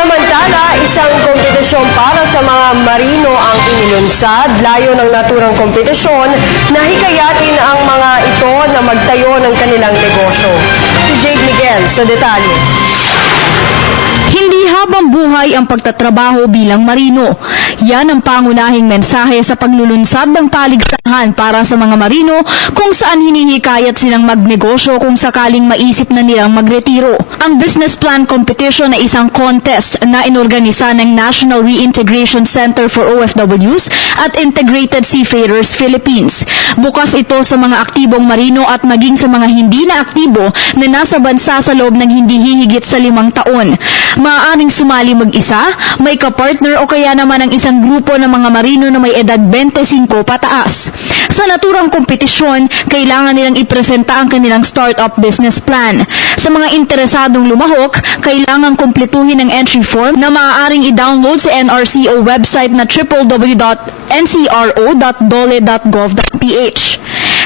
Samantala, isang kompetisyon para sa mga marino ang inilunsad. Layo ng naturang kompetisyon na hikayatin ang mga ito na magtayo ng kanilang negosyo. Si Jade Miguel sa detalye. Hindi habang buhay ang pagtatrabaho bilang marino. Yan ang pangunahing mensahe sa paglulunsad ng paligsahan para sa mga marino kung saan hinihikayat silang magnegosyo kung sakaling maisip na nilang magretiro. Ang Business Plan Competition ay isang contest na inorganisa ng National Reintegration Center for OFWs at Integrated Seafarers Philippines. Bukas ito sa mga aktibong marino at maging sa mga hindi na aktibo na nasa bansa sa loob ng hindi hihigit sa 5 taon. Maaaring sumali mag-isa, may kapartner o kaya naman ang isang grupo ng mga marino na may edad 25 pataas. Sa naturang kompetisyon, kailangan nilang ipresenta ang kanilang startup business plan. Sa mga interesadong lumahok, kailangan kumpletuhin ang entry form na maaaring i-download sa NRCO website na www.ncro.dole.gov.ph.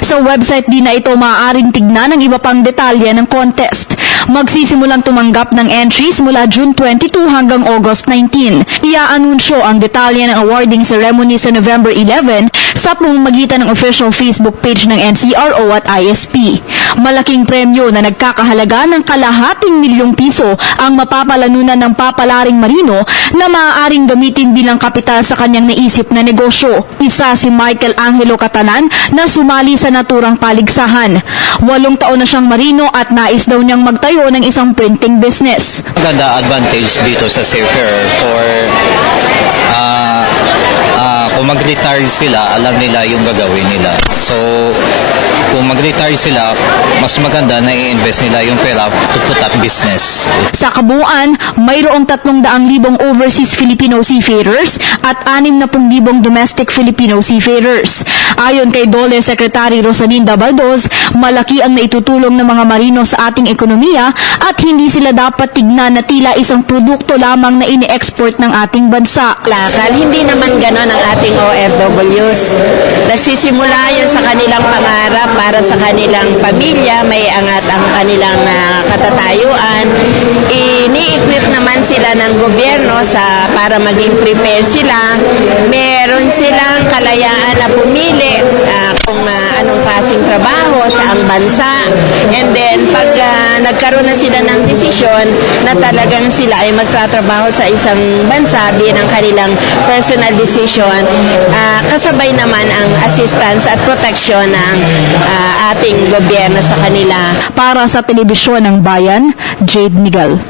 Sa website din na ito maaaring tignan ang iba pang detalye ng contest. Magsisimulang tumanggap ng entries mula June 22 hanggang August 19. Iaanunsyo ang detalye ng awarding ceremony sa November 11 sa pamamagitan ng official Facebook page ng NCRO at ISP. Malaking premyo na nagkakahalaga ng ₱250,000 ang mapapalanunan ng papalaring marino na maaaring gamitin bilang kapital sa kanyang naisip na negosyo. Isa si Michael Angelo Catalan na sumali sa naturang paligsahan. 8 taon na siyang marino at nais daw niyang magtayo ng isang printing business. Maganda advantage dito sa seafarer for kung mag-retire sila, alam nila yung gagawin nila. So, kung mag-retire sila, mas maganda na i-invest nila yung pera to put up business. Sa kabuuan, mayroong 300,000 overseas Filipino seafarers at 60,000 domestic Filipino seafarers. Ayon kay DOLE Secretary Rosalinda Baldoz, malaki ang naitutulong ng mga marino sa ating ekonomiya at hindi sila dapat tignan na tila isang produkto lamang na ini-export ng ating bansa. Lakal, hindi naman ganon ang ating OFWs. Nagsisimula yun sa kanilang pangarap para sa kanilang pamilya, may angat ang kanilang katatayuan. Ini-equip naman sila ng gobyerno para maging prepare sila. Meron silang kalayaan na pumili kung anong klaseng trabaho sa ang bansa. And then, pag nagkaroon na sila ng desisyon na talagang sila ay magtatrabaho sa isang bansa bilang kanilang personal decision, kasabay naman ang assistance at protection ng ating gobyerno sa kanila. Para sa Telebisyon ng Bayan, Jade Miguel.